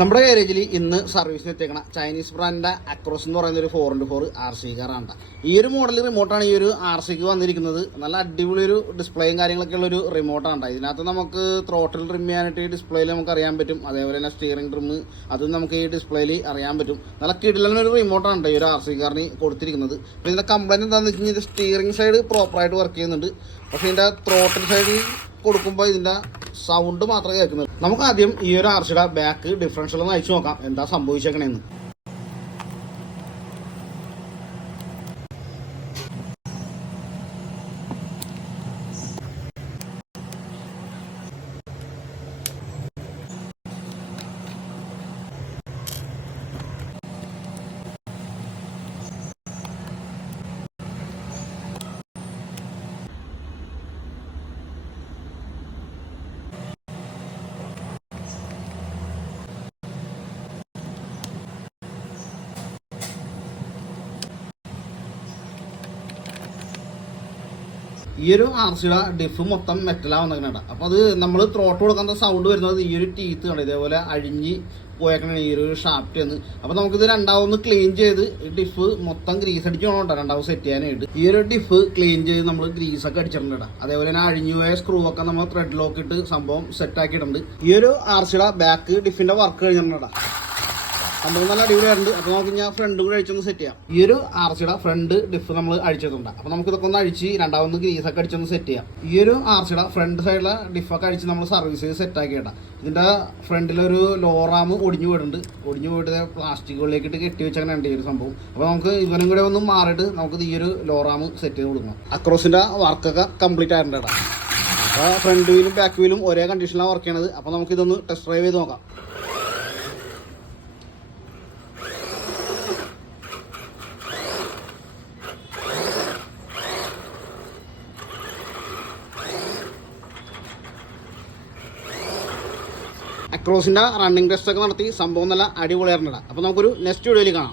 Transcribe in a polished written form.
നമ്മുടെ ഗാരേജിൽ ഇന്ന് സർവീസിന് എത്തിയേക്കണ ചൈനീസ് ബ്രാൻഡിന്റെ അക്രോസ് എന്ന് പറയുന്ന ഒരു 4x4 RC കാറാണ്. ഈ ഒരു മോഡൽ റിമോട്ടാണ് ഈ ഒരു RCക്ക് വന്നിരിക്കുന്നത്. നല്ല അടിപൊളി ഒരു ഡിസ്പ്ലേയും കാര്യങ്ങളൊക്കെ ഉള്ള ഒരു റിമോട്ടാണ്. ഇതിനകത്ത് നമുക്ക് ത്രോട്ടിൽ ട്രിം ചെയ്യാനായിട്ട് ഈ ഡിസ്പ്ലേയിൽ നമുക്ക് അറിയാൻ പറ്റും. അതേപോലെ തന്നെ സ്റ്റിയറിംഗ് ട്രിം അതും നമുക്ക് ഈ ഡിസ്പ്ലേയിൽ അറിയാൻ പറ്റും. നല്ല കിടിലൻ ഒരു റിമോട്ടാണ് ഈ ഒരു RC കാറിന് കൊടുത്തിരിക്കുന്നത്. അപ്പോൾ ഇതിന്റെ കംപ്ലൈന്റ് എന്താണെന്ന് വെച്ച് കഴിഞ്ഞാൽ സ്റ്റിയറിംഗ് സൈഡ് പ്രോപ്പറായിട്ട് വർക്ക് ചെയ്യുന്നുണ്ട്. പക്ഷേ ഇതിന്റെ ത്രോട്ടിൽ സൈഡിൽ കൊടുക്കുമ്പോൾ ഇതിന്റെ സൗണ്ട് മാത്രമേ കേൾക്കുന്നുള്ളൂ. നമുക്ക് ആദ്യം ഈ ഒരു RCയുടെ ബാക്ക് ഡിഫറൻഷ്യൽ ഒന്ന് അയച്ചു നോക്കാം എന്താ സംഭവിച്ചേക്കണേന്ന്. ഈ ഒരു RCയുടെ ഡിഫ് മൊത്തം മെറ്റലാവുന്നതാണ്. അപ്പോൾ അത് നമ്മൾ ത്രോട്ട് കൊടുക്കുന്ന സൗണ്ട് വരുന്നത് ഈ ഒരു ടീത്ത് കണ്ട് ഇതേപോലെ അഴിഞ്ഞ് പോയേക്കണ ഈ ഒരു ഷാഫ്റ്റ് എന്ന്. അപ്പോൾ നമുക്കിത് രണ്ടാമതൊന്ന് ക്ലീൻ ചെയ്ത് ഈ ഡിഫ് മൊത്തം ഗ്രീസ് അടിച്ച് വേണം രണ്ടാമത് സെറ്റ് ചെയ്യാനായിട്ട്. ഈ ഒരു ഡിഫ് ക്ലീൻ ചെയ്ത് നമ്മൾ ഗ്രീസൊക്കെ അടിച്ചിട്ടുണ്ട്. അതേപോലെ തന്നെ അഴിഞ്ഞു പോയ സ്ക്രൂ ഒക്കെ നമ്മൾ ത്രെഡ് ലോക്ക് ഇട്ട് സംഭവം സെറ്റ് ആക്കിയിട്ടുണ്ട്. ഈ ഒരു RCയുടെ ബാക്ക് ഡിഫിന്റെ വർക്ക് കഴിഞ്ഞിട്ടുണ്ട്. സംഭവം നല്ല അടിപൊളിയായിട്ടുണ്ട്. അപ്പോൾ നമുക്ക് ഞാൻ ഫ്രണ്ട് കൂടെ അഴിച്ചൊന്ന് സെറ്റ് ചെയ്യാം. ഈ ഒരു RCയുടെ ഫ്രണ്ട് ഡിഫ് നമ്മൾ അഴിച്ചിട്ടുണ്ട്. അപ്പോൾ നമുക്ക് ഇതൊക്കെ ഒന്ന് അഴിച്ച് രണ്ടാമത് ഗ്രീസൊക്കെ അടിച്ചൊന്ന് സെറ്റ് ചെയ്യാം. ഈ ഒരു RCയുടെ ഫ്രണ്ട് സൈഡിലെ ഡിഫൊക്കെ അഴിച്ച് നമ്മൾ സർവീസ് ചെയ്ത് സെറ്റ് ആക്കിയിട്ടാണ്. ഇതിൻ്റെ ഫ്രണ്ടിലൊരു ലോറാം ഒടിഞ്ഞു പോയിട്ടുണ്ട്. ഒടിഞ്ഞു പോയിട്ട് പ്ലാസ്റ്റിക്കുകളിലേക്ക് ഇട്ട് കെട്ടി വെച്ചങ്ങനെ ഈ ഒരു സംഭവം. അപ്പോൾ നമുക്ക് ഇവനും കൂടെ ഒന്ന് മാറിയിട്ട് നമുക്ക് ഈ ഒരു ലോറാം സെറ്റ് ചെയ്ത് കൊടുക്കണം. അക്രോസിൻ്റെ വർക്കൊക്കെ കംപ്ലീറ്റ് ആയിട്ടുണ്ട്. അപ്പോൾ ഫ്രണ്ട് വീലും ബാക്ക് വീലും ഒരേ കണ്ടീഷനിലാണ് വർക്ക് ചെയ്യണത്. അപ്പോൾ നമുക്കിതൊന്ന് ടെസ്റ്റ് ഡ്രൈവ് ചെയ്ത് നോക്കാം. അക്രോസിൻ്റെ റണ്ണിങ് ടെസ്റ്റ് ഒക്കെ നടത്തി സംഭവം നല്ല അടിപൊളിയായിരുന്നില്ല. അപ്പോൾ നമുക്കൊരു നെക്സ്റ്റ് വീഡിയോയിൽ കാണാം.